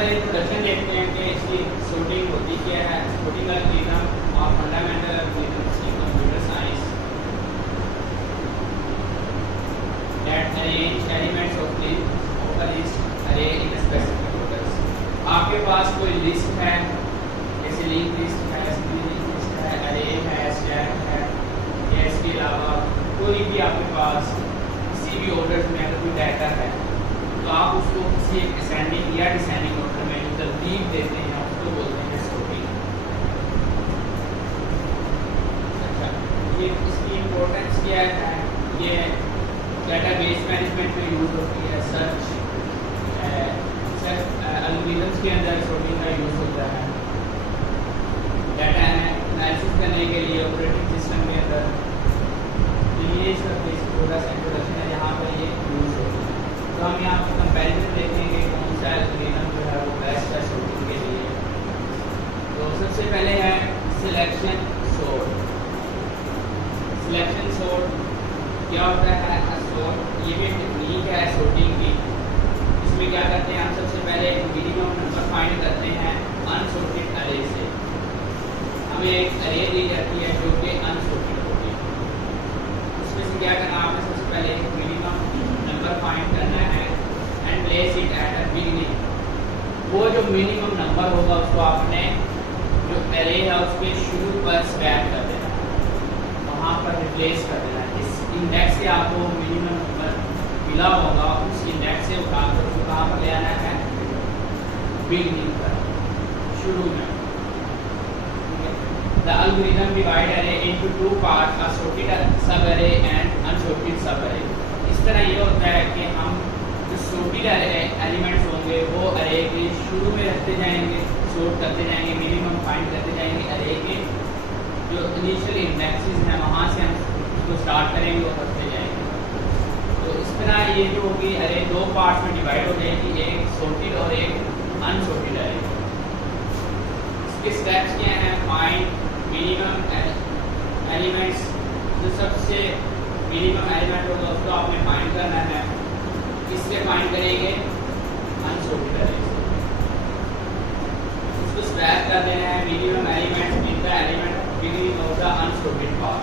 पहले इंट्रोडक्शन देखते हैं कि इसकी शूटिंग होती क्या है। शूटिंग एल्गोरिथम और फंडामेंटल एल्गोरिथम्स की computer science that arrange elements of a list array in a specific orders। आपके पास कोई लिस्ट है, जैसे लिंक लिस्ट है, स्ट्रिंग लिस्ट है, अरे है, स्टैक है, या इसके अलावा कोई भी आपके पास किसी भी ऑर्डर में अगर कोई डाटा है तो आप उसको किसी एक असेंडिंग या डिसेंडिंग ऑर्डर में जो तरतीब देते हैं उसको बोलते हैं सॉर्टिंग। अच्छा, ये इसकी इम्पोर्टेंस क्या है? ये डेटाबेस मैनेजमेंट में यूज़ होती है, सर्च एल्गोरिथम्स के अंदर सॉर्टिंग का यूज़ होता है, डाटा एनालिसिस करने के लिए ऑपरेटिंग सिस्टम के अंदर। तो ये इसका बेसिक थोड़ा सा इंट्रोडक्शन है, यहाँ पर ये यूज़ होती है। तो हम यहाँ पर कंपैरिजन देखेंगे कौन सा एल्गोरिथम जो है वो बेस्ट है सॉर्टिंग के लिए। तो सबसे पहले है सिलेक्शन सॉर्ट। सिलेक्शन सॉर्ट क्या होता है? सॉर्ट ये भी टेक्निक है सॉर्टिंग की। इसमें क्या करते हैं हम? सबसे पहले मिनिमम नंबर फाइंड करते हैं अनसॉर्टेड अरे से। हमें एक अरे दी जाती है जो कि अनसॉर्टेड होती है, उसमें से क्या करना आपने? सबसे पहले मिनिमम नंबर फाइंड करना है and place it at a beginning. वो जो मिनिमम नंबर होगा उसको आपने जो अरे है उसके शुरू पर स्वैप कर देना, वहाँ पर रिप्लेस कर देना। इस इंडेक्स से आपको मिनिमम नंबर मिला होगा, उस इंडेक्स से उठाकर उसको कहाँ पर ले आना है? बिगिनिंग पर, शुरू में। The algorithm divide array into two parts, a sorted subarray and unsorted subarray। इस तरह ये होता है कि हम जो sorted एलिमेंट्स होंगे वो अरे के शुरू में रखते जाएंगे, सॉर्ट करते जाएंगे, मिनिमम फाइंड करते जाएंगे। अरे के जो इनिशियल इंडेक्सेस हैं वहाँ से हम उसको स्टार्ट करेंगे और करते जाएंगे। तो इस तरह ये जो होगी अरे दो पार्ट्स में डिवाइड हो जाएगी, एक sorted और एक अनसॉर्टेड अरे। इसके स्टेप्स क्या हैं? फाइंड मिनिमम एलिमेंट्स, जो सबसे मिनिमम एलिमेंट होगा उसको आपने फाइंड करना है। किससे फाइंड करेंगे? अनसॉर्टेड अरे से। उसको स्वैप कर देना है minimum element with the element beginning of the unsorted part.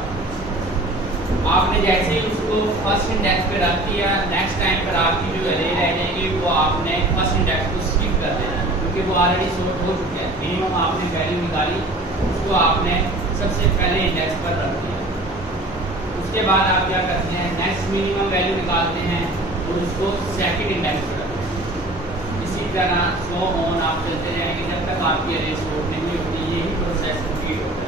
आपने जैसे ही उसको फर्स्ट इंडेक्स पे रख दिया, नेक्स्ट टाइम पर आपकी जो अरे रह जाएगी वो आपने फर्स्ट इंडेक्स को स्किप कर देना है, क्योंकि वो ऑलरेडी सॉर्ट हो चुका है। मिनिमम आपने वैल्यू निकाली, उसको आपने सबसे पहले इंडेक्स पर रख दिया। उसके बाद आप क्या करते हैं? नेक्स्ट मिनिमम वैल्यू निकालते हैं और उसको सेकंड इंडेक्स पर रखते हैं। इसी तरह सो ऑन आप चलते जाएंगे जब तक आपकी अरे सॉर्ट नहीं होती। यही प्रोसेस कंप्लीट होता है।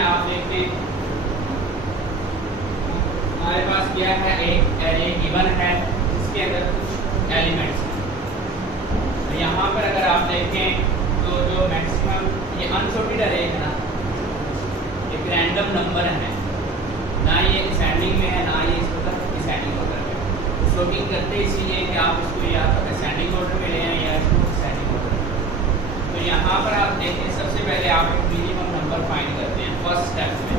आप देखें हमारे पास क्या है? एक एरे गिवन है जिसके अंदर कुछ एलिमेंट्स हैं। तो यहाँ पर अगर आप देखें तो जो मैक्सिमम ये अनसॉर्टेड एरे है ना, एक रैंडम नंबर है, ना ये असेंडिंग में है ना ये इस वक्त डिसेंडिंग ऑर्डर में। सॉर्टिंग करते इसीलिए कि आप इसको या तो असेंडिंग ऑर्डर में ले आए या इसको डिसेंडिंग ऑर्डर में। तो यहाँ पर आप देखें सबसे पहले आप एक मिनिमम नंबर फाइंड करते हैं फर्स्ट स्टेप में।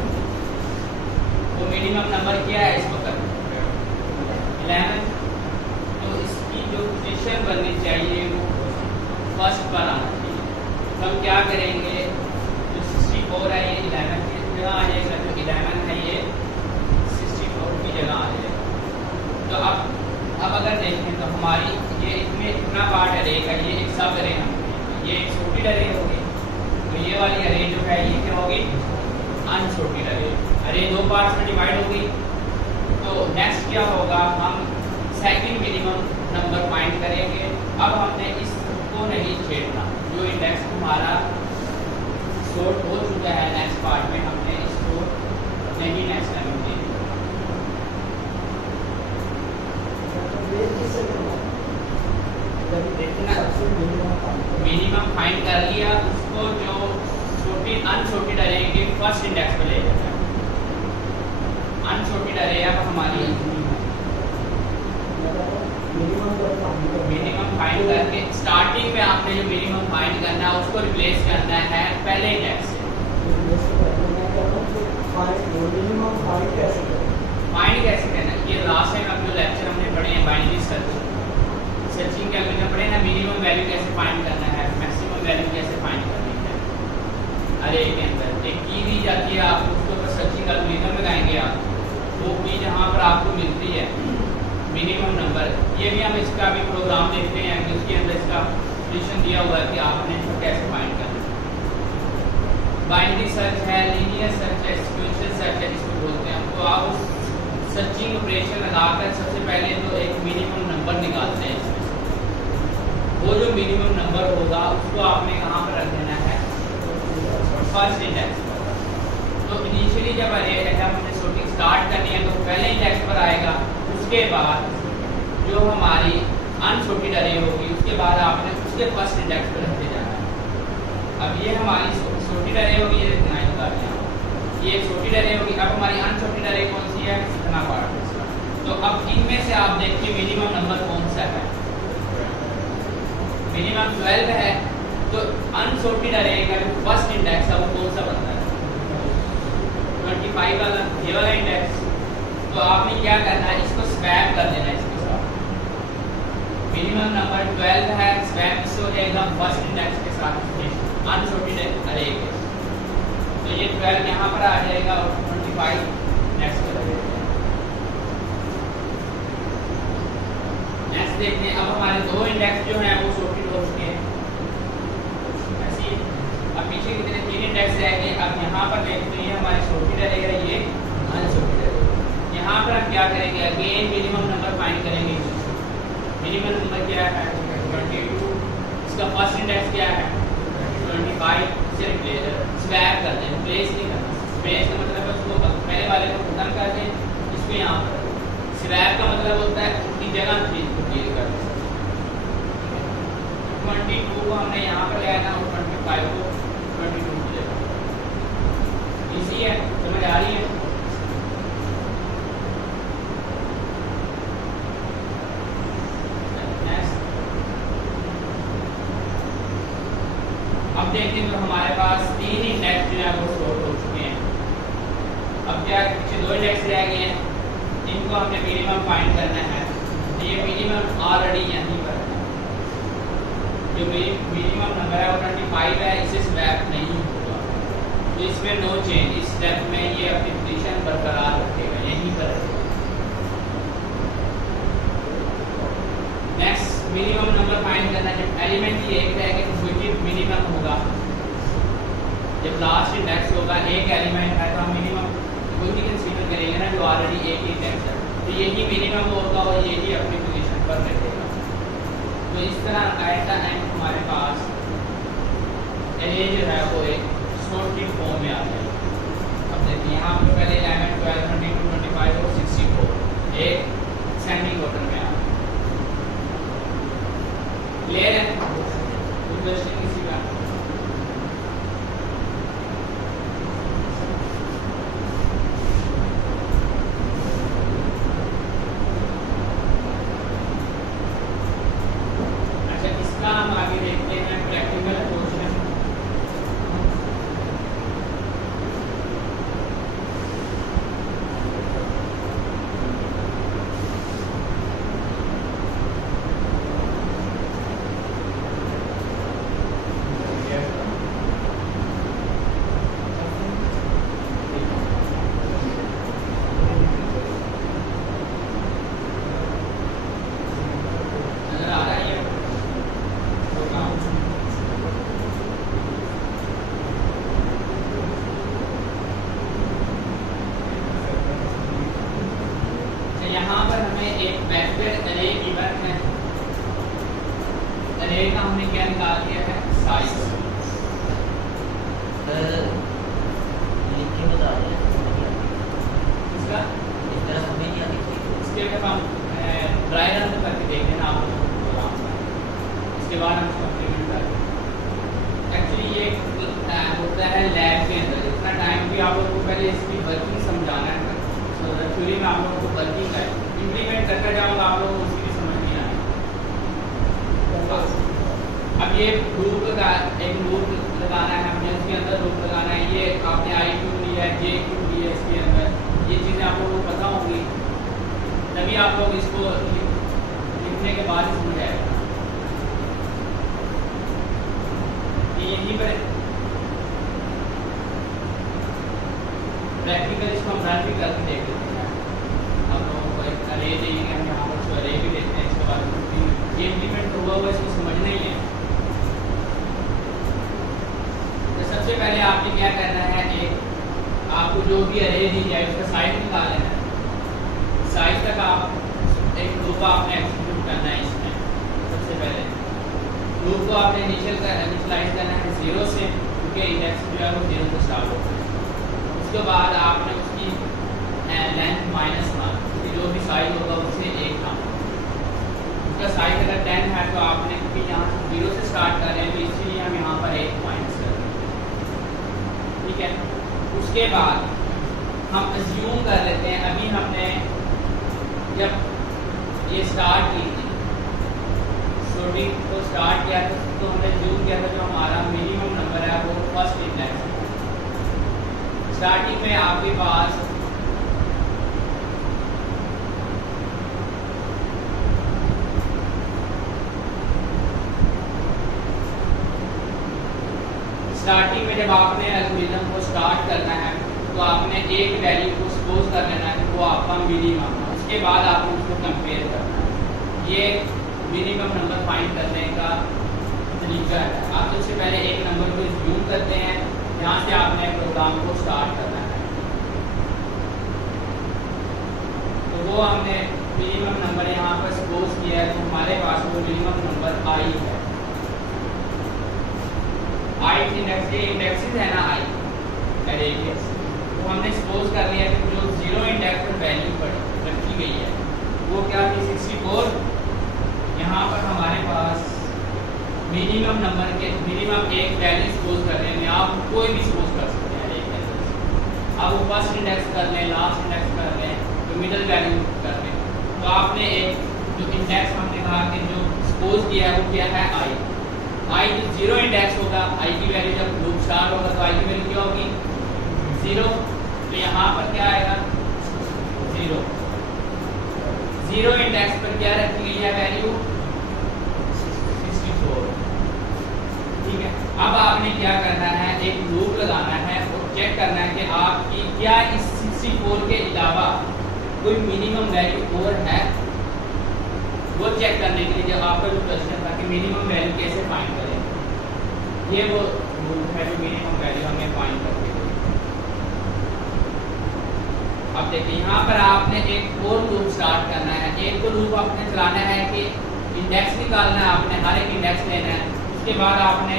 वो मिनिमम नंबर क्या है इस वक्त? 11। तो इसकी जो पोजीशन बननी चाहिए वो फर्स्ट पर आना चाहिए। तो हम क्या करेंगे? जो 64 है ये 11 की जगह आ जाएगा, जो 11 है ये 64 की जगह आ जाएगा। तो अब अगर देखें तो हमारी ये इसमें इतना पार्ट अरे का ये एक सब अरे हम ये एक सॉर्टेड अरे होगी। तो ये वाली अरे जो है ये क्या होगी? अनसॉर्टेड अरे। अरे दो पार्ट्स में डिवाइड होगी। तो नेक्स्ट क्या होगा? हम सेकंड मिनिमम नंबर फाइंड करेंगे। अब हमने इसको नहीं छेड़ना, जो इंडेक्स हमारा सॉर्ट हो चुका है नेक्स्ट पार्ट में, हमने इसको नहीं नेक्स्ट टाइम देना। देखना मिनिमम फाइंड कर लिया, उसको जो अनसॉर्टेड अरे के फर्स्ट इंडेक्स पे ले जाना है। अनसॉर्टेड अरे अब हमारी मिनिमम फाइंड करके स्टार्टिंग में आपने जो मिनिमम फाइंड करना है उसको रिप्लेस करना है पहले इंडेक्स से। फाइंड कैसे करना है, ये लास्ट टाइम अपने लेक्चर हमने पढ़े हैं बाइनरी सर्चिंग के एल्गोरिथम पढ़े ना, मिनिमम वैल्यू कैसे फाइंड करना है, मैक्सिमम वैल्यू कैसे फाइंड करनी है। अरे के अंदर एक की दी जाती है, आप उसके ऊपर सर्चिंग एल्गोरिथम लगाएंगे आप, वो की जहाँ पर आपको मिलती है मिनिमम नंबर, ये भी हम इसका भी प्रोग्राम देखते हैं कि उसके अंदर इसका डिसीजन दिया हुआ है कि आपने इसको कैसे फाइंड करना है। बाइनरी सर्च है, लीनियर सर्च है, सीक्वेंशियल सर्च है जिसको बोलते हैं। तो आप उस सर्चिंग ऑपरेशन लगाकर सबसे पहले तो एक मिनिमम नंबर निकालते हैं इसमें से। वो जो मिनिमम नंबर होगा उसको आपने कहाँ पर रख देना है, फर्स्ट इंडेक्स पर। तो इनिशियली जब हमने सॉर्टिंग स्टार्ट करनी है तो पहले इंडेक्स पर आएगा, उसके बाद जो हमारी अनसॉर्टेड अरे होगी उसके बाद आपने उसके फर्स्ट इंडेक्स पर रखते जाना है। अब ये हमारी सॉर्टेड अरे होगी, ये इतना ही बता दिया, ये एक सॉर्टेड अरे होगी। अब हमारी अनसॉर्टेड अरे कौन सी है, इतना पार्ट है इसका। तो अब इनमें से आप देखिए मिनिमम नंबर कौन सा है, मिनिमम 12 है। तो अनसॉर्टेड अरे का जो फर्स्ट इंडेक्स है वो कौन सा बनता है, 25 वाला, ये वाला इंडेक्स। तो आपने क्या करना है, इसको स्वैप कर देना है इसके साथ। मिनिमम नंबर 12 है, स्वैप हो जाएगा फर्स्ट इंडेक्स के साथ अनसॉर्टेड अरे के। तो ये 12 यहाँ पर आ जाएगा और 25 नेक्स्ट पर आ जाएगा। नेक्स्ट देखते हैं, अब हमारे दो इंडेक्स जो हैं वो सॉर्टेड हो चुके हैं। ऐसे ही अब पीछे कितने 3 इंडेक्स रह गए। अब यहाँ पर देखते हैं हमारे सॉर्टेड रहेगा, ये अनसॉर्टेड रहेगा। यहाँ पर हम क्या करेंगे, अगेन मिनिमम नंबर फाइंड करेंगे। मिनिमम नंबर क्या है, 22। इसका फर्स्ट इंडेक्स क्या है, 25 से स्वैप कर दें, प्लेस नहीं करना। प्लेस का मतलब है उसको पहले वाले को खत्म कर दें, इसको यहाँ पर। स्वैप का मतलब होता है उसकी जगह चेंज कर दें। 22 को हमने यहाँ पर ले आना और 25 को 22 की जगह। इजी है, समझ आ रही है। अब देखते हैं तो हमारे पास 3 इंडेक्स जो है वो स्टोर हो चुके हैं। अब क्या पीछे 2 इंडेक्स रह गए हैं, इनको हमने मिनिमम फाइंड करना है। तो ये मिनिमम ऑलरेडी यहीं पर है, जो मिनिमम नंबर है वो 25 है, इसे स्वैप नहीं होगा। तो इसमें नो चेंज, इस स्टेप में ये अपनी पोजीशन बरकरार रखेगा, यहीं पर रखेगा। नेक्स्ट मिनिमम नंबर फाइंड करना, जब एलिमेंट ही एक रहेगा तो मिनिमम होगा। जब लास्ट इंडेक्स होगा एक एलिमेंट है तो हम मिनिमम वही कंसीडर करेंगे ना, जो ऑलरेडी एक ही इंडेक्स है। तो यही मिनिमम होगा और यही अपनी पोजीशन पर रहेगा। तो इस तरह एट द एंड हमारे पास अरे जो है वो एक सॉर्टेड फॉर्म में आ जाएगा। अब देखिए यहाँ पर पहले 11, 12, 22, 25 और 64 एक सेंडिंग ऑर्डर में आ गया। क्लियर है, क्वेश्चन किसी का? अच्छा, इसका हम आगे देखते हैं प्रैक्टिकल क्वेश्चन। यहाँ पर हमें एक वेक्टर अरे गिवन है। अरे का हमने क्या निकाल दिया है, साइज। लिख के बता दें इसका इस तरह समझ नहीं आती। इसके अगर हम ड्राई रन करके देख लेना आप लोग उसके बाद हम इसको इम्प्लीमेंट करते हैं। एक्चुअली ये होता है लैब के अंदर, इतना टाइम भी आप लोगों को पहले इसकी वर्किंग समझाना है। थ्योरी में आप लोगों को वर्किंग है, इम्प्लीमेंट करते जाओगे आप लोगों को उसकी भी समझ नहीं आएगी। अब ये लूप का एक लूप लगाना है हमें, उसके अंदर लूप लगाना है। ये आपने आई क्यू लिया है, जे क्यू लिया है, इसके अंदर ये चीज़ें आप लोगों को पता होंगी, तभी आप लोग इसको लिखने के बाद ही समझ आएगा। यहीं पर प्रैक्टिकल इसको हम रन भी करके देख लेते हैं। आप लोगों को एक अरे देंगे, हम यहाँ पर उसको अरे भी देखते हैं, इसके बाद ये इम्प्लीमेंट हुआ हुआ इसको समझना ही है। तो सबसे पहले आपने क्या करना है, एक आपको जो भी अरे दी जाए उसका साइज निकाल लेना है। साइज तक आप एक लूप आपने एग्जीक्यूट करना है। इसमें सबसे पहले लूप को आपने इनिशियलाइज करना है 0 से, क्योंकि इंडेक्स जो है वो 0 से स्टार्ट होता है। उसके बाद आपने उसकी लेंथ -1, उसकी जो भी साइज होगा उससे 1 कम। उसका साइज अगर 10 है तो आपने, क्योंकि यहाँ 0 से स्टार्ट कर रहे हैं तो इसीलिए हम यहाँ पर 1 पॉइंट्स कर रहे हैं, ठीक है। उसके बाद हम अज्यूम कर लेते हैं, अभी हमने जब ये स्टार्ट की थी, शूटिंग को स्टार्ट किया था, तो हमने अज्यूम किया था जो हमारा मिनिमम नंबर है वो फर्स्ट इंडेक्स है। स्टार्टिंग में आपके पास जब आपने एल्गोरिथम को स्टार्ट करना है तो आपने एक वैल्यू को सपोज कर लेना है कि वो आपका मिनिमम है। उसके बाद आपने उसको कंपेयर करना है। ये मिनिमम नंबर फाइंड करने का तरीका है। आप सबसे पहले एक नंबर को अज्यूम करते हैं, यहाँ से आपने प्रोग्राम को स्टार्ट करना है। तो वो हमने मिनिमम नंबर यहाँ पर सपोज किया है, तो हमारे पास वो मिनिमम नंबर आई है। आई इंडेक्सेस है ना, आई अरे के, तो हमने सपोज कर लिया कि जो 0 इंडेक्स पर वैल्यू पर रखी गई है वो क्या थी 64। यहाँ पर हमारे पास मिनिमम नंबर के मिनिमम एक वैल्यू सपोज कर रहे हैं, आप कोई भी सपोज कर सकते हैं एक वैल्यू। आप वो फर्स्ट इंडेक्स कर लें, लास्ट इंडेक्स कर लें, तो मिडल वैल्यू कर लें। तो आपने एक जो इंडेक्स हमने कहा कि जो सपोज किया है वो क्या है आई। आई जो 0 इंडेक्स होगा, आई की वैल्यू जब लूप स्टार्ट होगा तो आई की वैल्यू क्या होगी 0। तो यहाँ पर क्या आएगा 0। 0 इंडेक्स पर क्या रखी गई है वैल्यू 64, ठीक है। अब आपने क्या करना है, एक लूप लगाना है और चेक करना है कि आपकी क्या इस 64 के अलावा कोई मिनिमम वैल्यू और है। वो चेक करने के लिए जो आपका जो क्वेश्चन था कि मिनिमम वैल्यू कैसे फाइंड करें, ये वो लूप है जो मिनिमम वैल्यू हमें फाइंड करके देगा। अब देखिए यहाँ पर आपने एक और लूप स्टार्ट करना है। एक तो लूप आपने चलाना है कि इंडेक्स निकालना है, आपने हर एक इंडेक्स लेना है। उसके बाद आपने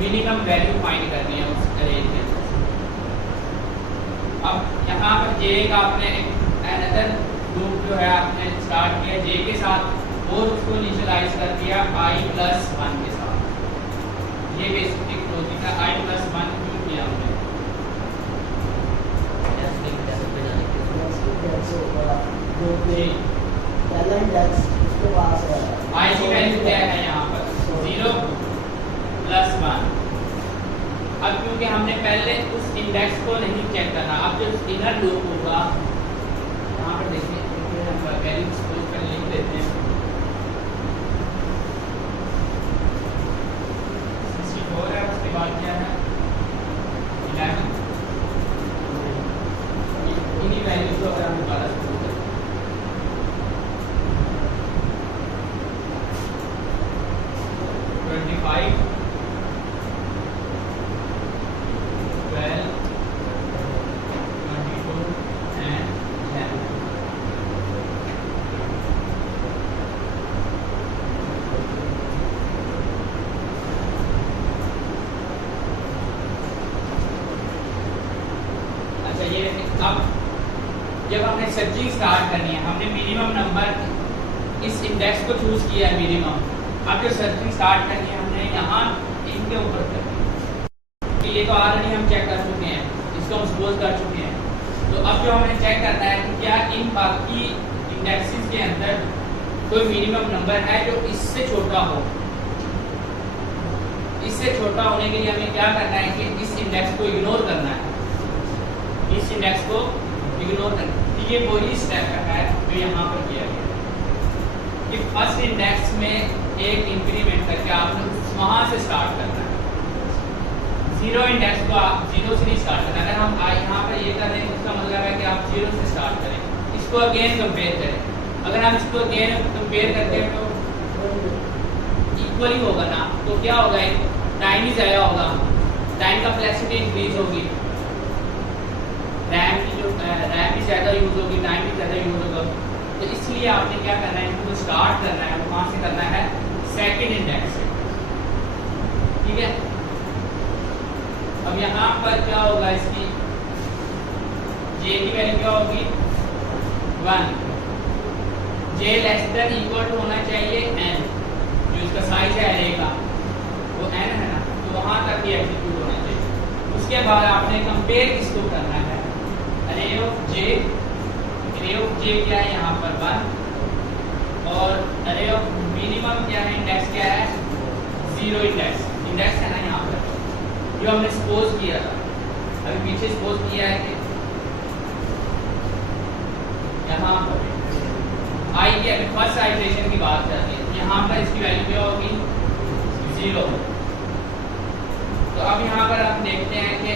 मिनिमम वैल्यू फाइंड करनी है उस अरे के अंदर। अब यहाँ पर जे का आपने अनदर लूप जो है आपने स्टार्ट किया जे के साथ और उसको इनिशियलाइज कर दिया i+1 के साथ। ये बेसिक लॉजिक है। i+1 क्यों किया हमने, आई की वैल्यू क्या है यहाँ पर 0+1। अब क्योंकि हमने पहले उस इंडेक्स को नहीं चेक करना, अब जो इनर लूप होगा यहाँ पर देखिए वैल्यू सपोज कर लिख देते हैं 64 है। उसके बाद क्या है 11। इन्हीं वैल्यू को अगर हम दोबारा सपोज करें 25, 12, 22 and 10। अच्छा, ये अब जब हमने सर्चिंग स्टार्ट करनी है, हमने मिनिमम नंबर इस इंडेक्स को चूज किया है मिनिमम, अब जो सर्चिंग स्टार्ट करनी है हमने यहाँ इनके ऊपर करनी है, कि ये तो ऑलरेडी हम चेक कर चुके हैं, इसको हम सपोज कर चुके हैं। तो अब जो हमें चेक करना है कि क्या इन बाकी इंडेक्सेस के अंदर कोई मिनिमम नंबर है जो इससे छोटा हो। इससे छोटा होने के लिए हमें क्या करना है कि इस इंडेक्स को इग्नोर करना है, इस इंडेक्स को इग्नोर करना है। ये वही स्टेप है जो यहाँ पर किया गया कि फर्स्ट इंडेक्स में एक इंक्रीमेंट करके आपने वहाँ से स्टार्ट करना है। जीरो इंडेक्स को आप जीरो से नहीं स्टार्ट करना। अगर हम यहाँ पर ये कर रहे हैं उसका मतलब है कि आप जीरो से स्टार्ट करें, इसको अगेन कंपेयर करें। अगर हम इसको अगेन कंपेयर करते हैं तो इक्वली होगा ना, तो क्या होगा, टाइम ही ज़्यादा होगा, टाइम का फ्लेक्सिबिलिटी इंक्रीज होगी, रैम भी ज़्यादा यूज़ होगी, टाइम भी ज़्यादा यूज़ होगा। तो इसलिए आपने क्या करना है, इनको स्टार्ट करना है, वहाँ से करना है सेकंड इंडेक्स से, ठीक है। अब यहाँ पर क्या होगा, इसकी जे की वैल्यू क्या होगी 1, जे लेस देन इक्वल टू होना चाहिए n, जो इसका साइज है एरे का वो n है ना, तो वहाँ तक ये एग्जीक्यूट होना चाहिए। उसके बाद आपने कंपेयर किसको करना है, अरे ऑफ जे क्या है यहाँ पर 1, और अरे ऑफ मिनिमम क्या है, इंडेक्स क्या है 0 इंडेक्स है ना यहाँ पर, जो हमने सपोज किया था, अभी पीछे सपोज किया है कि यहाँ पर आई की अभी फर्स्ट आइटरेशन की बात कर रहे हैं, यहाँ पर इसकी वैल्यू क्या होगी 0। तो अब यहाँ पर हम देखते हैं कि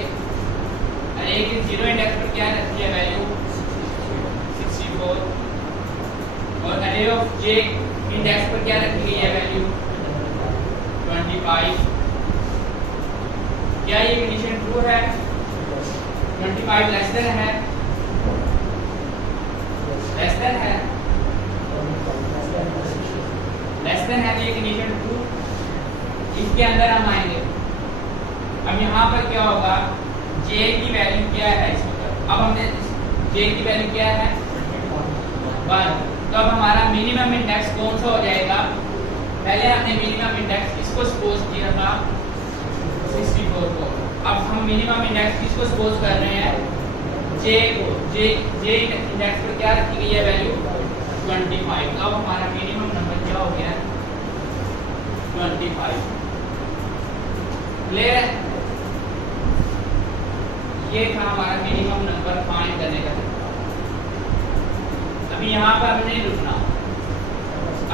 अरे कि 0 इंडेक्स पर क्या रखी है वैल्यू 64, और अरे ऑफ जे इंडेक्स पर क्या रखी गई है वैल्यू 25। क्या ये कंडीशन ट्रू है, 25 लेस देन है, लेस देन है तो ये कंडीशन ट्रू। इसके अंदर हम आएंगे, अब यहाँ पर क्या होगा, जे की वैल्यू क्या है इस वक्त, अब हमने जे की वैल्यू क्या है 1, तो अब हमारा मिनिमम इंडेक्स कौन सा हो जाएगा, पहले हमने मिनिमम इंडेक्स किसको सपोज किया था 64 को, अब हम मिनिमम इंडेक्स किसको सपोज कर रहे हैं जे को, जे इंडेक्स पर क्या रखी गई है वैल्यू 25। तो अब हमारा मिनिमम नंबर क्या हो गया 25। क्लियर है, ये था हमारा मिनिमम नंबर फाइंड करने का तरीका। अभी यहाँ पर हमें नहीं रुकना,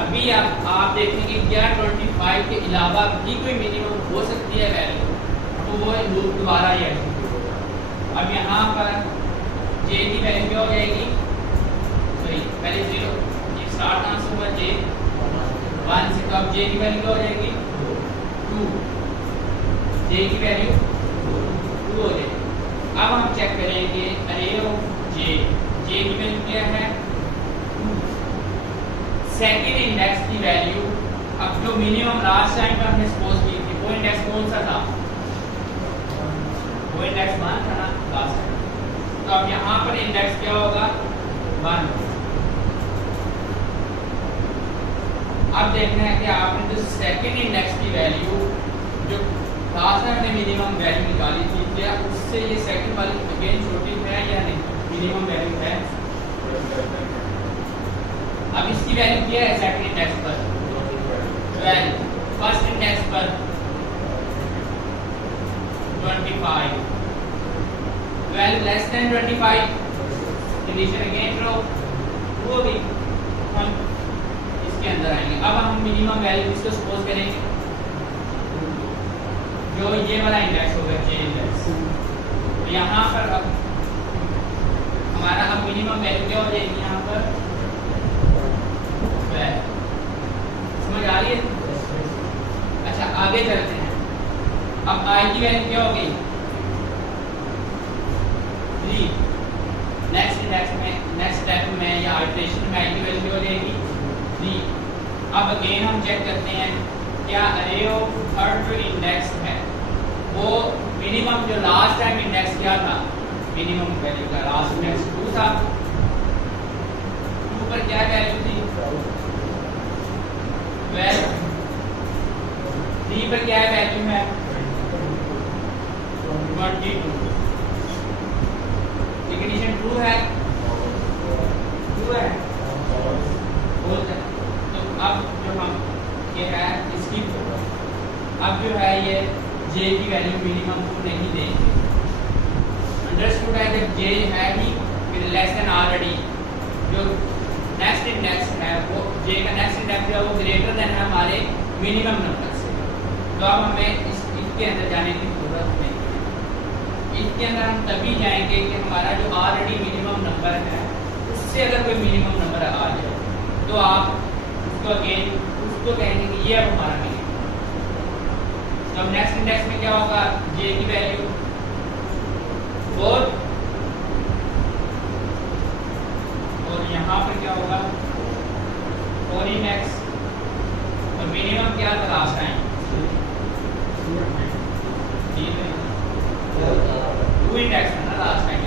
अभी आप देखेंगे क्या 25 के अलावा भी कोई मिनिमम हो सकती है वैल्यू, तो वो लूप दोबारा ही एग्जीक्यूट होगा। अब यहाँ पर जे की वैल्यू क्या हो जाएगी, सॉरी पहले 0, ये स्टार्ट आंसर होगा जे 1 से, तो अब जे की वैल्यू क्या हो जाएगी 2, जे की वैल्यू 2 हो जाएगी। अब हम चेक करेंगे अरे जे की वैल्यू क्या है 2, सेकेंड इंडेक्स की वैल्यू, अब जो मिनिमम लास्ट टाइम पर हमने सपोज की थी वो इंडेक्स कौन सा था, वो इंडेक्स 1 था ना लास्ट टाइम, तो अब यहाँ पर इंडेक्स क्या होगा 1। अब देखना है कि आपने जो सेकेंड इंडेक्स की वैल्यू जो लास्ट में हमने मिनिमम वैल्यू निकाली थी, क्या उससे ये सेकंड वाली अगेन छोटी है या नहीं, मिनिमम वैल्यू है। अब इसकी वैल्यू क्या है सेकंड इंडेक्स पर 12, फर्स्ट इंडेक्स पर 25, 12 less then 25, condition again true होगी, हम इसके अंदर आएंगे। अब हम मिनिमम वैल्यू किसको सपोज करेंगे, जो ये वाला इंडेक्स होगा जे इंडेक्स, तो यहाँ पर अब हमारा अब मिनिमम वैल्यू क्या हो जाएगी यहाँ पर 12, समझ आ रही है। अच्छा आगे चलते हैं, अब आई की वैल्यू क्या हो गई 3, नेक्स्ट इंडेक्स में नेक्स्ट स्टेप में या आइटरेशन में आई की वैल्यू क्या हो जाएगी 3। अब अगेन हम चेक करते हैं क्या अरे ऑफ थर्ड जो इंडेक्स है वो मिनिमम जो लास्ट टाइम इंडेक्स क्या था, मिनिमम वैल्यू का लास्ट इंडेक्स 2 था, 2 पर क्या वैल्यू थी 12, बी पर क्या है वैल्यू है 22, ये कंडीशन ट्रू है, ट्रू है, बोल है। तो अब जो हम ये है इसकी अब जो है ये जे की वैल्यू मिनिमम को नहीं देंगे। अंडरस्टूड है, जब जे है ही फिर लेस देन ऑलरेडी जो नेक्स्ट इंडेक्स है वो जे का नेक्स्ट इंडेक्स है वो ग्रेटर देन है हमारे मिनिमम नंबर से। तो अब हमें इसके अंदर जाने की जरूरत नहीं है। इसके अंदर हम तभी जाएंगे कि हमारा जो ऑलरेडी मिनिमम नंबर है उससे अगर कोई मिनिमम नंबर आ जाए तो आप उसको अगेन उसको कहेंगे कि ये अब हमारा मिनिमम। तो अब नेक्स्ट इंडेक्स में क्या होगा, जे की वैल्यू 4 और यहाँ पर क्या होगा 4 इन x और मिनिमम क्या था लास्ट टाइम 2 इन x है ना लास्ट टाइम।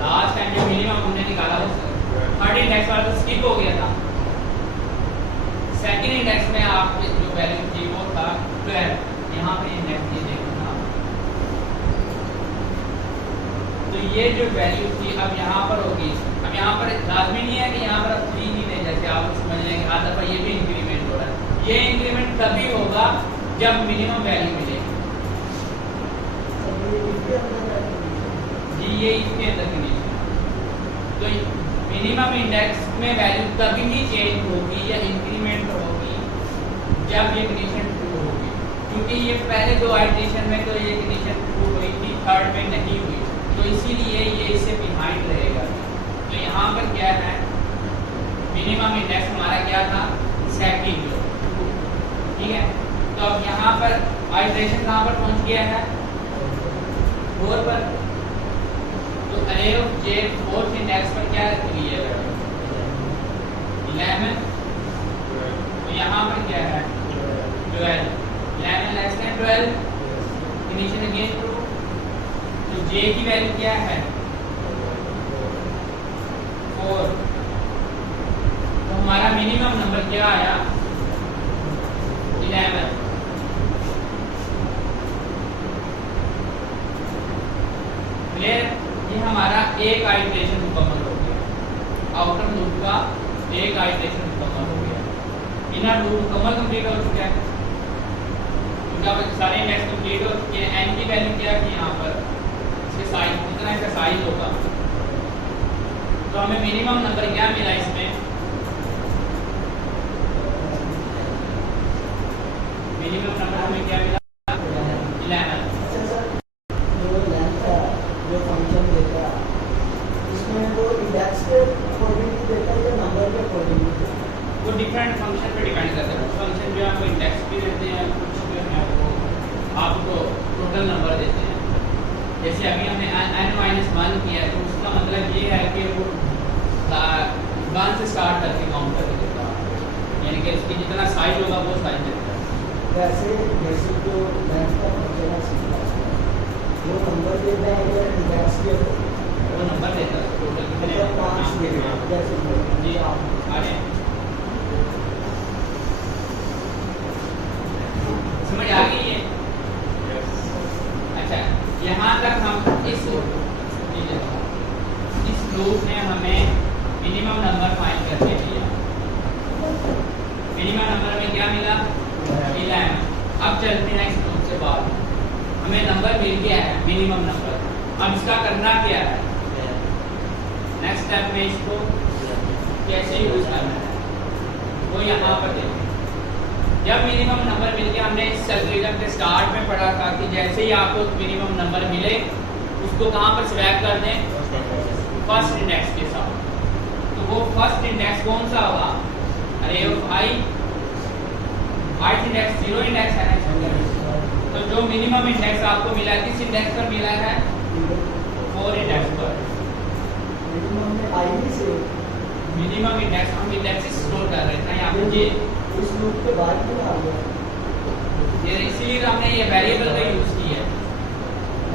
लास्ट टाइम जो मिनिमम हमने निकाला वो 3rd इंडेक्स वाला तो स्किप हो गया था। सेकंड इंडेक्स में आपके जो वैल्यू थी वो था 12। यहाँ पे इंडेक्स ये देखो ना, तो ये जो वैल्यू थी अब यहाँ पर होगी। अब यहाँ पर लाजमी नहीं है कि यहाँ पर अब 3 ही ले, जैसे आप समझ लेंगे हर दफा ये भी इंक्रीमेंट हो रहा है। ये इंक्रीमेंट तभी होगा जब मिनिमम वैल्यू मिलेगी। जी ये इसके अंदर कंडीशन। तो मिनिमम इंडेक्स में वैल्यू तभी ही चेंज होगी या इंक्रीमेंट होगी जब ये कंडीशन ट्रू होगी, क्योंकि ये पहले 2 आइटरेशन में तो ये कंडीशन ट्रू हुई थी, 3rd में नहीं हुई, तो इसीलिए ये इससे बिहाइंड रहेगा। तो यहाँ पर क्या है मिनिमम इंडेक्स हमारा क्या था 2nd, ठीक है। तो अब यहाँ पर आइटरेशन कहाँ पर पहुँच गया है 4 पर। तो अरे ऑफ जे 4th इंडेक्स पर क्या रख लिया है 11। तो यहाँ पर क्या है 12, 11 less than 12, condition again true. तो जे की वैल्यू क्या है 4। तो हमारा मिनिमम नंबर क्या आया 11। क्लियर, ये हमारा एक आइटरेशन मुकम्मल हो गया। आउटर लूप का एक आइटरेशन मुकम्मल हो गया। इनर लूप मुकम्मल कंप्लीट हो चुका है, उनका सारे इंडेक्स कंप्लीट हो चुके हैं। एन की वैल्यू क्या है यहाँ पर, इसके साइज कितना इसका साइज होगा। तो हमें मिनिमम नंबर क्या मिला इसमें, मिनिमम नंबर हमें क्या मिला 11। जो फंक्शन देता है इसमें वो इंडेक्स के अकॉर्डिंग देता है या नंबर के अकॉर्डिंग देता है? वो डिफरेंट फंक्शन पे डिपेंड करता है। कुछ फंक्शन जो है आपको इंडेक्स भी देते हैं, कुछ जो है वो आपको टोटल नंबर देते हैं। जैसे अभी हमने n-1 किया है तो उसका मतलब ये है कि वो 1 से स्टार्ट करके काउंट करके देता है, यानी कि उसकी जितना साइज होगा वो साइज देता है। वैसे बेसिक जो मैथ का फंक्शन है सीखा वो नंबर देता है या इंडेक्स के वो नंबर देता है टोटल कितने मतलब 5 देता है जैसे जी आप आगे समझ आ गई है। अच्छा यहाँ तक हम इस लूप ने हमें मिनिमम नंबर फाइंड करके दिया। मिनिमम नंबर में क्या मिला 11। अब चलते हैं इस लूप से बाद, हमें नंबर मिल गया है मिनिमम नंबर। अब इसका करना क्या है, नेक्स्ट स्टेप में इसको कैसे यूज करना है वो यहाँ पर देखें। जब मिनिमम नंबर मिल गया, हमने इस एल्गोरिथम के स्टार्ट में पढ़ा था कि जैसे ही आपको मिनिमम नंबर मिले उसको कहाँ पर स्वैप कर दें, फर्स्ट इंडेक्स के साथ। तो वो फर्स्ट इंडेक्स कौन सा होगा, अरे आई इंडेक्स 0 इंडेक्स है ना। तो जो मिनिमम इंडेक्स आपको मिला किस इंडेक्स पर मिला है 4 इंडेक्स पर। मिनिमम में आई से मिनिमम इंडेक्स हम इंडेक्सेस स्टोर कर रहे थे यहाँ पे ये उस लूप के बाद में आ गया इसीलिए तो हमने ये वेरिएबल का यूज किया है।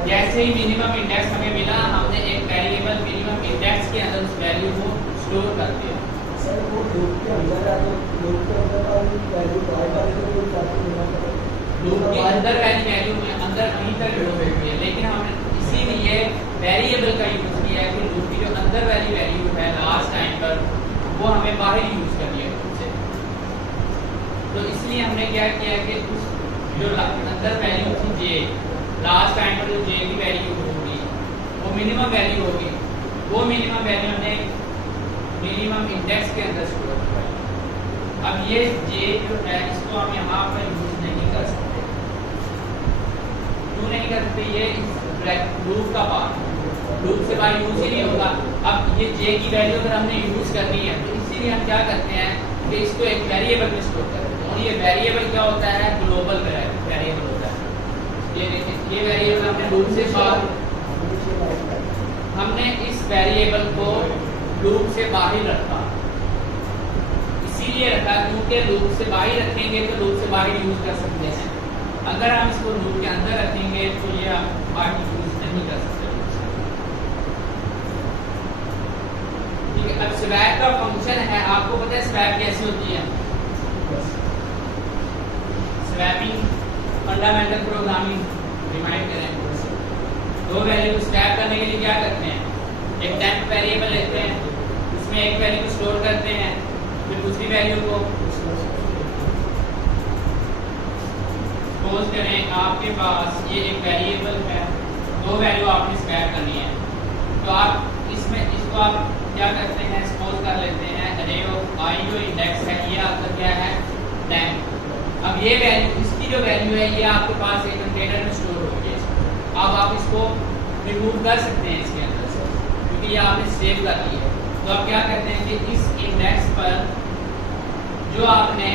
जैसे ही मिनिमम इंडेक्स हमें मिला हमने एक वेरिएबल मिनिमम इंडेक्स के अंदर उस वैल्यू को स्टोर कर दिया। सर वो लूप के अंदर आ तो लूप के अंदर वाली वैल्यू बाहर वाले को कोई जाके लेना पड़ेगा। अंदर वाली वैल्यू में अंदर कहीं तक यूज हुई है, लेकिन हमने इसीलिए वेरिएबल का यूज किया है कि लूप की जो अंदर वाली वैल्यू है लास्ट टाइम पर वो हमें बाहर यूज करनी है लूप से। तो इसलिए हमने क्या किया कि उस जो अंदर वैल्यू थी जे, लास्ट टाइम पर जो जे की वैल्यू होगी वो मिनिमम वैल्यू होगी, वो मिनिमम वैल्यू हमने मिनिमम इंडेक्स के अंदर स्टोर किया। अब ये जे जो है इसको हम यहाँ पर यूज नहीं कर सकते। क्यों नहीं कर सकते? ये लूप का पार्ट, लूप से बाहर यूज ही नहीं होगा। अब ये जे की वैल्यू अगर हमने यूज करनी है तो इसीलिए हम क्या करते हैं कि इसको एक वेरिएबल में स्टोर करते हैं। और ये वेरिएबल क्या होता है? ग्लोबल वेरिएबल होता है। ये देखिए, ये वेरिएबल हमने लूप से बाहर, हमने इस वेरिएबल को लूप से बाहर रखा, इसीलिए रखा क्योंकि लूप से बाहर रखेंगे तो लूप से बाहर यूज कर सकते हैं। अगर हम इसको लूप के अंदर रखेंगे तो ये हम बाहर यूज नहीं कर सकते। ठीक है, अब स्वैप का फंक्शन है, आपको पता है स्वैप कैसे होती है? स्वैपिंग फंडामेंटल प्रोग्रामिंग रिमाइंड करें। दो वैल्यू को स्वैप करने के लिए क्या करते हैं? एक टेम्प वेरिएबल लेते हैं, उसमें एक वैल्यू को स्टोर करते हैं, फिर दूसरी वैल्यू को सपोज करें आपके पास ये एक वेरिएबल है, दो वैल्यू आपने स्वैप करनी है, तो आप इसमें इसको आप क्या करते हैं? सपोज कर लेते हैं अरे आई जो इंडेक्स है ये आपका क्या है? टेम्प। अब ये वैल्यू, इसकी जो वैल्यू है ये आपके पास एक कंटेनर में स्टोर हो गई है। अब आप इसको रिमूव कर सकते हैं इसके अंदर से, क्योंकि ये आपने सेव कर लिया है। तो आप क्या करते हैं कि इस इंडेक्स पर जो आपने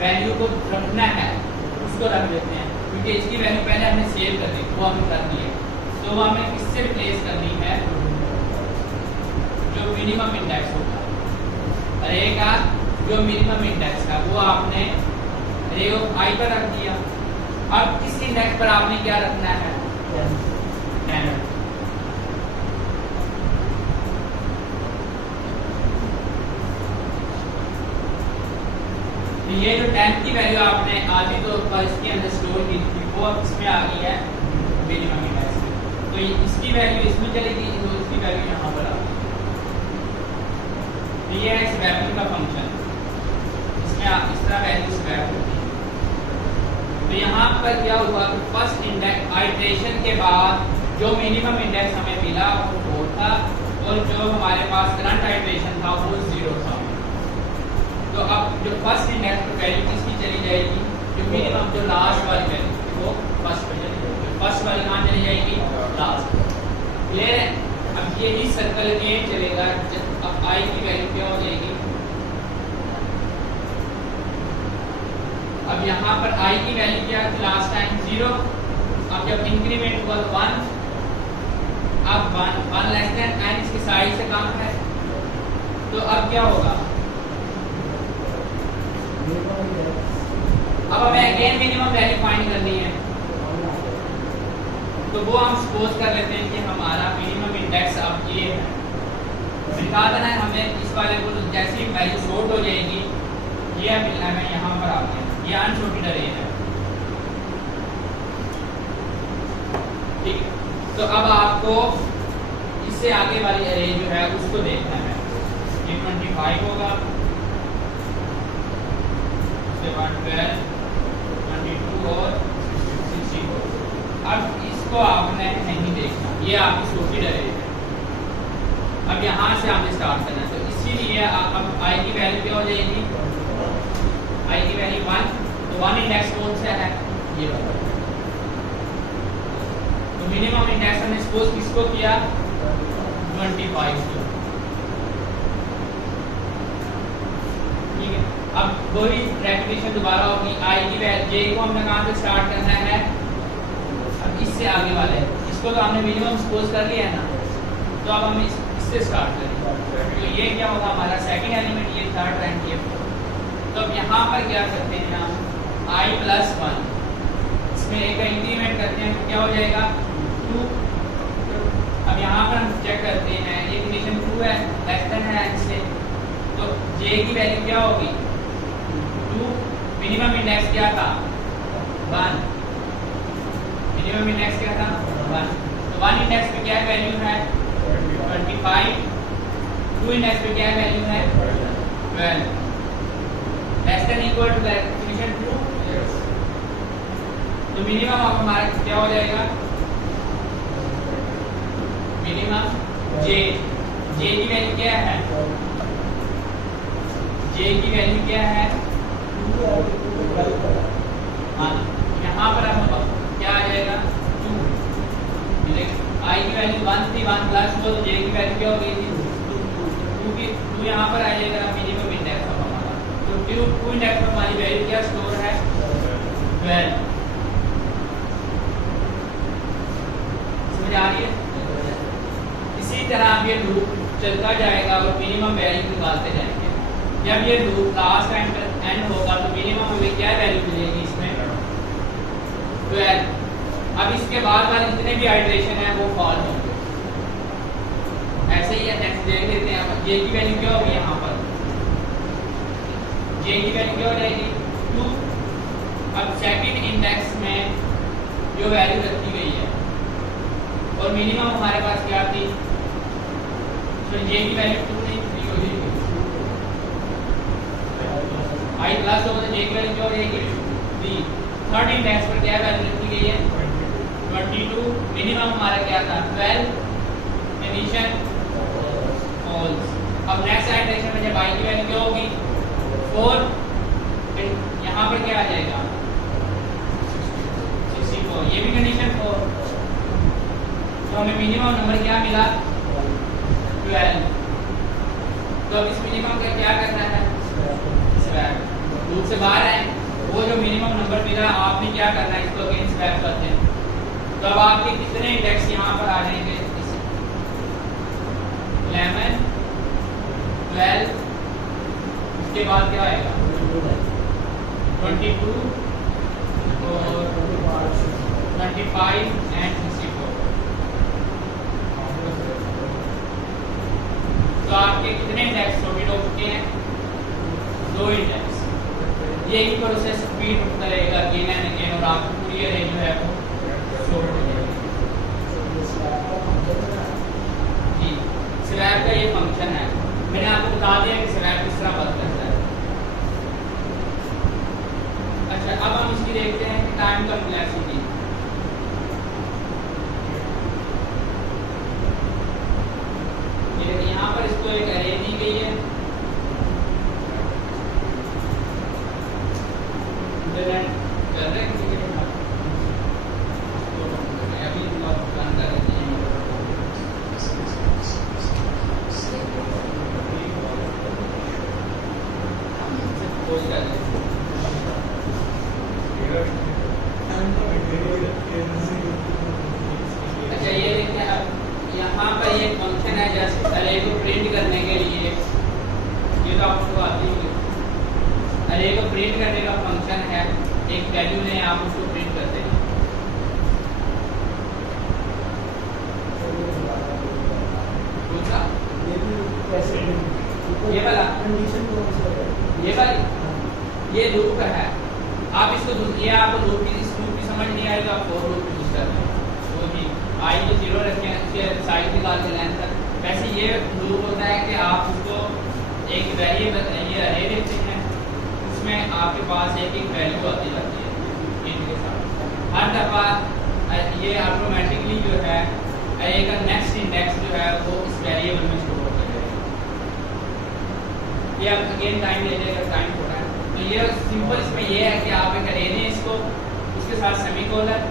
वैल्यू को रखना है उसको रख देते हैं, क्योंकि इसकी वैल्यू पहले हमने सेव कर दी, वो हमने कर दी है। तो वो हमें किससे रिप्लेस करनी है? जो मिनिमम इंडेक्स होगा अरे का, जो मिनिमम इंडेक्स का वो आपने अरे आई पर रख दिया। अब इस इंडेक्स पर आपने क्या रखना है? 10। ये जो 10 की वैल्यू आपने आधी तो इसके अंदर स्टोर की थी वो अब इसमें आ गई है मिनिमम इंडेक्स में, तो इसकी वैल्यू इसमें चलेगी, तो इसकी वैल्यू यहाँ पर आ गई। तो ये है स्वैपिंग का फंक्शन, इसमें इस तरह वैल्यू स्वैप होती है। तो यहाँ पर क्या हुआ कि फर्स्ट इंडेक्स आइटरेशन के बाद जो मिनिमम इंडेक्स हमें मिला वो 4 था, और जो हमारे पास करंट आइटरेशन था वो 0 था। तो अब जो फर्स्ट इंडेक्स पर वैल्यू किसकी चली जाएगी? जो मिनिमम, जो लास्ट वाली वैल्यू वो फर्स्ट पर चली जाएगी। फर्स्ट वाली कहाँ चली जाएगी? लास्ट। क्लियर है? अब यही सर्कल में चलेगा। अब आई की वैल्यू क्या हो जाएगी? अब यहाँ पर आई की वैल्यू क्या थी लास्ट टाइम? 0। अब जब इंक्रीमेंट हुआ तो 1, अब 1 लेस देन n इसकी साइड से कम है, तो अब क्या होगा? अब हमें अगेन मिनिमम वैल्यू फाइंड करनी है, तो वो हम सपोज कर लेते हैं कि हमारा मिनिमम इंडेक्स अब ये है। दिखा देना है हमें इस वाले को, तो जैसे ही वैल्यू शॉर्ट हो जाएगी ये मिलना है यहाँ पर आते हैं, ये अनसॉर्टेड अरे है। ठीक, तो अब आपको इससे आगे वाली अरे जो है उसको देखना है। ये 25 होगा, उसके बाद 12, 22 और 64। अब इसको आपने नहीं देखना, ये आपकी सॉर्टेड अरे है। अब यहाँ से आपने स्टार्ट करना है, तो इसीलिए अब आई की वैल्यू क्या हो जाएगी? आई की वैल्यू 1, तो 1 इंडेक्स कौन सा है? ये वाला। तो मिनिमम इंडेक्स हमने सपोज किसको किया? 25 को। ठीक है, अब वही रेपिटेशन दोबारा होगी। आई की वैल्यू जे को हमने कहाँ से स्टार्ट करना है? अब इससे आगे वाले, इसको तो हमने मिनिमम सपोज कर लिया है ना, तो अब हम इससे स्टार्ट करेंगे। तो ये क्या होगा? हमारा सेकंड एलिमेंट, ये थर्ड रैंक, ये। तो अब यहाँ पर क्या करते हैं हम? i+1, इसमें एक इंक्रीमेंट करते हैं तो क्या हो जाएगा? 2। अब यहाँ पर हम चेक करते हैं, ये कंडीशन 2 है, लेस देन है इससे, तो j की वैल्यू क्या होगी? 2। मिनिमम इंडेक्स क्या था? 1 मिनिमम इंडेक्स क्या था 1 तो 1 इंडेक्स पे क्या वैल्यू है 25 2 इंडेक्स पे क्या वैल्यू है 12 less than equal to definition true तो मिनिमम अब हमारा क्या हो जाएगा मिनिमम जे की वैल्यू क्या है जे की वैल्यू क्या है यहाँ पर अब क्या आ जाएगा 2 आई की वैल्यू 1 थी 1 प्लस 2 तो जे की वैल्यू क्या हो गई थी 2 यहाँ पर आ जाएगा मिनिमम इंडेक्स ऑफ हमारा तो 2 इंडेक्स पर हमारी वैल्यू क्या स्टोर है 12 समझ आ रही है इसी तरह अब ये लूप चलता जाएगा और मिनिमम वैल्यू निकालते जाएंगे जब ये लूप लास्ट एंड होगा तो मिनिमम हमें क्या वैल्यू मिलेगी इसमें 12 अब इसके बाद वाले जितने भी आइटरेशन है वो फॉल होंगे ऐसे ही नेक्स्ट देख लेते हैं जे की वैल्यू क्या होगी यहाँ पर जे की वैल्यू क्या हो जाएगी 2 अब सेकंड इंडेक्स में जो वैल्यू रखी गई है और मिनिमम हमारे पास क्या थी तो जे की वैल्यू 2 नहीं 3 हो जाएगी आई प्लस होगा तो जे की वैल्यू क्या हो जाएगी 3 थर्ड इंडेक्स पर क्या वैल्यू रखी गई है 22 मिनिमम हमारा क्या था 12 कंडीशन फॉल्स अब नेक्स्ट आइटरेशन में जब आई की वैल्यू क्या होगी 4 फिर यहाँ पर क्या आ जाएगा 64 ये भी कंडीशन 4 तो हमें मिनिमम नंबर क्या मिला 12 तो अब इस मिनिमम का क्या करना है स्वैप लूप से बाहर आए वो जो मिनिमम नंबर मिला आपने क्या करना है इसको अगेन स्वैप करते हैं तो अब आपके कितने इंडेक्स यहाँ पर आ जाएंगे 11 12 उसके बाद क्या आएगा 22 और 25 एंड 64 तो आपके कितने इंडेक्स सॉर्टेड हो चुके हैं 2 इंडेक्स यही प्रोसेस रिपीट होता रहेगा अगेन एंड अगेन और आपको पूरी अरे जो है वो सॉर्ट हो जाएगी जी स्वैप का ये फंक्शन है मैंने आपको बता दिया कि स्वैप किस तरह वर्क करता है अच्छा अब हम इसकी देखते हैं कि टाइम कॉम्प्लेक्सिटी यहाँ पर इसको एक अरे दी गई है इंटरनेट चल रहा है किसी के पास अभी बंद कर देते हैं कोई कर लेते अच्छा ये देखते हैं अब यहाँ पर ये फंक्शन है जैसे अरे को प्रिंट करने के लिए ये तो आपको आती है अरे को प्रिंट करने का फंक्शन है एक वैल्यू में आप उसको प्रिंट करते हैं दूसरा ये वाला ये लूप है आप इसको ये आपको लूप की समझ नहीं आएगा आप फॉर लूप यूज करते हैं तो भी आई को 0 रखें उसके साइड निकाल के लेंथ तक वैसे ये लूप होता है कि आप उसको एक वेरिएबल ये अरे देते हैं उसमें आपके पास एक वैल्यू आती जाती है इनके साथ हर दफ़ा ये ऑटोमेटिकली जो है अरे का नेक्स्ट इंडेक्स जो है वो इस वेरिएबल में स्टोर होता रहेगा ये आप अगेन टाइम ले लेगा टाइम थोड़ा है तो ये सिंपल इसमें ये है कि आप एक अरे दें इसको उसके साथ सेमीकोलन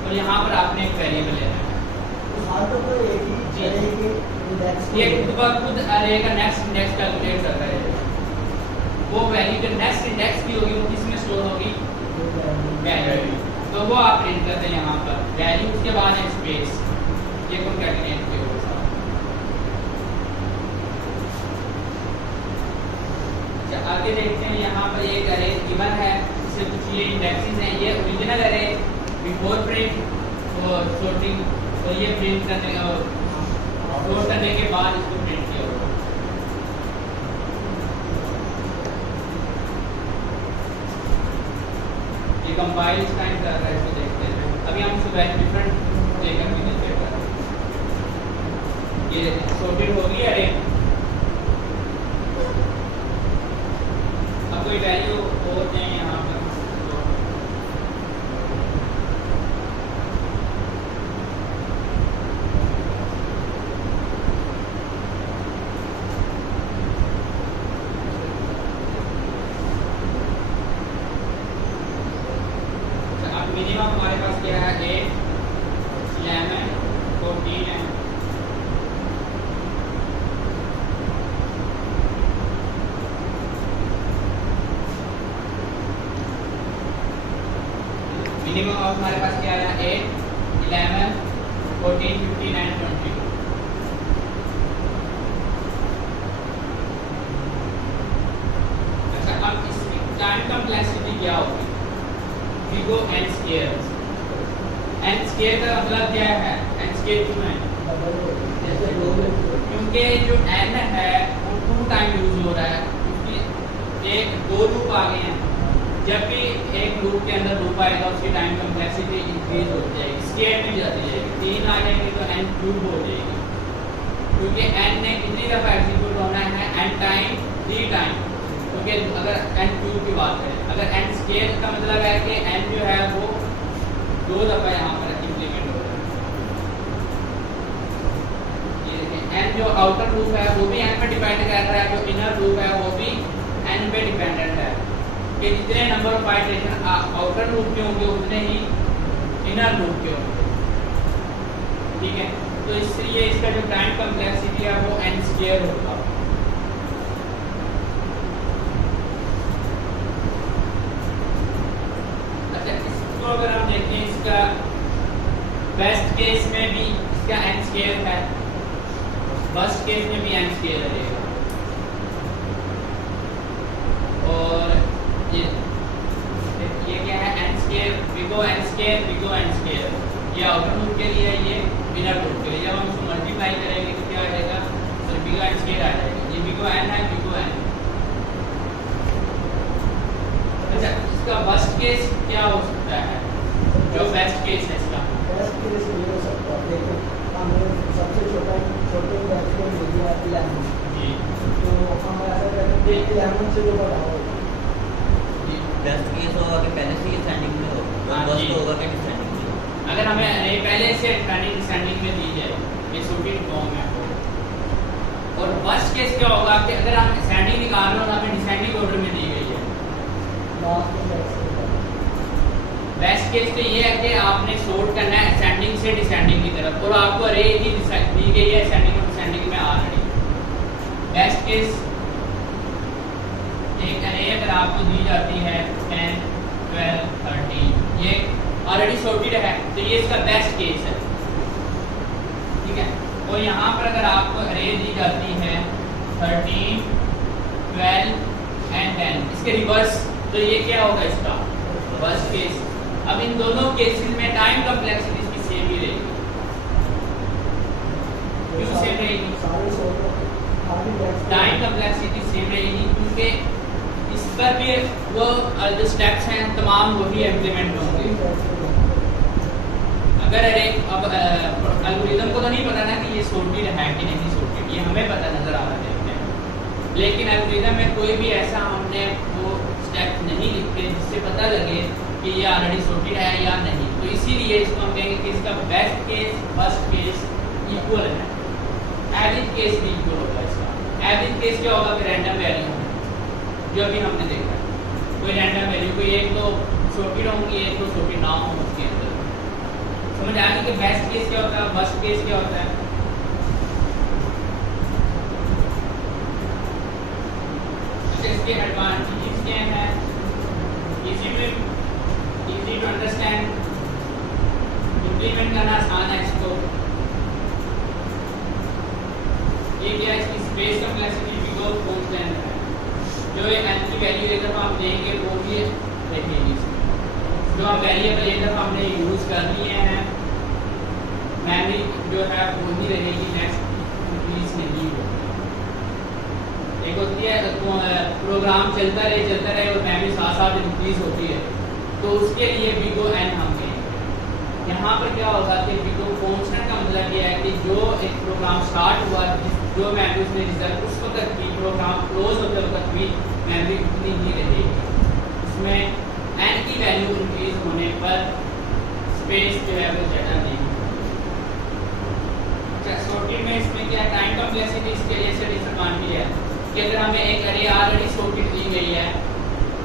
और यहाँ पर आपने एक वेरिएबल लेना है ये खुद अरे का नेक्स्ट इंडेक्स कैलकुलेट कर रहा है वो वैल्यू जो नेक्स्ट इंडेक्स की होगी वो किसमें स्टोर होगी वैल्यू तो वो आप प्रिंट करते हैं यहाँ पर वैल्यू उसके बाद है स्पेस ये कॉन्कैटिनेट के साथ अच्छा आगे देखते हैं यहाँ पर एक अरे गिवन है इससे कुछ ये इंडेक्सेस हैं ये ओरिजिनल अरे बिफोर प्रिंट और सॉर्टिंग और ये प्रिंट करने स्टोर करने के बाद इसको प्रिंट किया होगा ये कंपाइल इस टाइम कर रहा है, इसको देखते हैं। अभी हम इसको वैल्यू डिफरेंट लेकर भी देते हैं। ये सॉर्टेड हो गई अरे, अब कोई वैल्यू और दें यहाँ पर। मिनिमम हमारे पास क्या है, 8, 11, 14 है। मिनिमम अब हमारे पास क्या है, 8, 11, 14, 15 एंड 20। अच्छा, अब इसकी टाइम कॉम्प्लेक्सिटी क्या होगी? We go n square। n square का मतलब क्या है? n square क्यों है? क्योंकि जो n है वो 2 टाइम यूज हो रहा है, क्योंकि एक 2 लूप आ गए हैं। जब भी एक लूप के अंदर लूप आएगा उसकी टाइम कॉम्प्लेक्सिटी इंक्रीज हो जाएगी, स्केयर भी जाती जाएगी। 3 आ जाएंगे तो n क्यूब हो जाएगी, क्योंकि n ने कितनी दफा एग्जीक्यूट होना है? n time, 3 time. क्योंकि अगर n क्यूब की बात करें, अगर n स्केयर का मतलब है कि n जो है वो 2 दफा यहाँ पर इंप्लीमेंट हो रहा है। ये देखें, n जो आउटर लूप है वो भी n पे डिपेंड कर रहा है, जो इनर लूप है वो भी n पे डिपेंडेंट है कि जितने number of iteration outer loop के होंगे उतने ही इनर लूप के होंगे। ठीक है, तो इसलिए इसका जो टाइम कॉम्प्लेक्सिटी है वो n स्केयर होगा। अगर हम देखें इसका बेस्ट केस में भी इसका n स्केयर है, वर्स्ट केस में भी n स्केयर रहेगा। और ये क्या है, n स्केयर बिगो n स्केयर बिगो n स्केयर। ये आउटर लूप के लिए, ये इनर लूप के लिए। जब हम उसको मल्टीप्लाई करेंगे तो क्या आ जाएगा? सर बिगो n स्केयर आ जाएगा। ये बिगो n है, बिगो n। अच्छा, इसका वर्स्ट केस क्या हो सकता है? जो बेस्ट केस है इसका, बेस्ट केस ये हो सकता है। देखो, हमने सबसे छोटे बेस्ट केस ले लिया 11 जी, तो हम ऐसा करेंगे 11 से जो बढ़ाओ जी। बेस्ट केस होगा कि पहले से असेंडिंग में हो, हाँ, वर्स्ट जी। होगा कि डिसेंडिंग में हो। अगर हमें पहले से ट्रेनिंग डिसेंडिंग में दी जाए, ये सॉर्टेड फॉर्म है। और वर्स्ट केस क्या होगा कि अगर हम असेंडिंग निकाल रहे हो हमें डिसेंडिंग ऑर्डर में दी गई है। लास्ट में बेस्ट केस तो ये है कि आपने सॉर्ट करना है असेंडिंग से डिसेंडिंग की तरफ, और आपको अरे ही दी गई है असेंडिंग और डिसेंडिंग में ऑलरेडी। बेस्ट केस एक अरे अगर आपको दी जाती है 10, 12, 13, ये ऑलरेडी सॉर्टेड है, तो ये इसका बेस्ट केस है। ठीक है, और यहाँ पर अगर आपको अरे दी जाती है 13, 12 एंड 10, इसके रिवर्स, तो ये क्या होगा? इसका वर्स्ट केस। अब इन दोनों केसेस में टाइम कॉम्प्लेक्सिटी इसकी सेम ही रहेगी। क्यों सेम रहेगी? सारे सोचो टाइम कॉम्प्लेक्सिटी सेम रहेगी क्योंकि इस पर भी वो जो स्टेप्स हैं तमाम वही इम्प्लीमेंट होंगे। अगर अब एल्गोरिथम को तो नहीं पता ना कि ये सॉर्टेड है कि नहीं सॉर्टेड, ये हमें पता नजर आ रहा है, लेकिन एल्गोरिथम में कोई भी ऐसा हमने वो स्टेप नहीं लिखे जिससे पता लगे कि ये ऑलरेडी सॉर्टेड है या नहीं। तो इसीलिए इसको हम कहेंगे कि इसका best case first case equal है, एवरेज केस भी इक्वल होगा इसका। एवरेज केस क्या होगा? कि रैंडम वैल्यू जो अभी हमने देखा, कोई रैंडम वैल्यू, कोई एक तो सॉर्टेड होंगी, एक तो सॉर्टेड ना हो उसके अंदर। समझ आ गई कि बेस्ट केस क्या होता है, फर्स्ट केस क्या होता है? इसके एडवांटेजेस क्या हैं? इजी टू अंडरस्टैंड, इम्प्लीमेंट करना आसान है इसको। ये क्या है? इसकी स्पेस कॉम्प्लेक्सिटी बिगो कॉन्स्टेंट है, जो एक n की वैल्यू एक दफ़ा हम देंगे वो भी देखेंगे इसमें। जो हम वेरिएबल एक दफ़ा हमने यूज़ कर लिए हैं, मेमोरी जो है वो ही रहेगी, नेक्स्ट इंक्रीज नहीं होगी। एक होती है प्रोग्राम चलता रहे और मेमोरी साथ साथ इंक्रीज होती है, तो उसके लिए बिग O n हम लेंगे। यहाँ पर क्या होगा कि बिग O कांस्टेंट का मतलब ये है कि जो एक प्रोग्राम स्टार्ट हुआ, जो मेमोरी उसमें रिजल्ट उस वक्त भी, प्रोग्राम क्लोज होते वक्त भी मेमोरी उतनी ही रहेगी। उसमें n की वैल्यू इंक्रीज होने पर स्पेस जो है वो ज़्यादा नहीं। सॉर्टेड में इसमें क्या टाइम कॉम्प्लेक्सिटी इसके लिए से डिसएडवांटेज है कि अगर हमें एक अरे ऑलरेडी सॉर्टेड दी गई है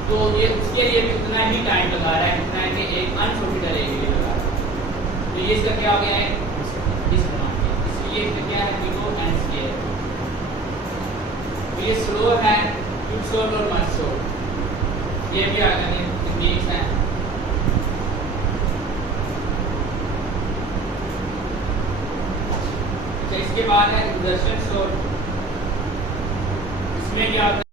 तो ये उसके लिए भी उतना ही टाइम लगा रहा है जितना कि एक अनसॉर्टेड अरे के लिए लगा रहा है। तो ये इसका क्या हो गया है डिसएडवांटेज। इसलिए इसमें क्या है बिग O n स्केयर। तो ये स्लो है, क्विक सॉर्ट और मर्ज सॉर्ट, ये भी आगे टेक्निक्स हैं। इसके बाद है इंसर्शन सॉर्ट। इसमें क्या होता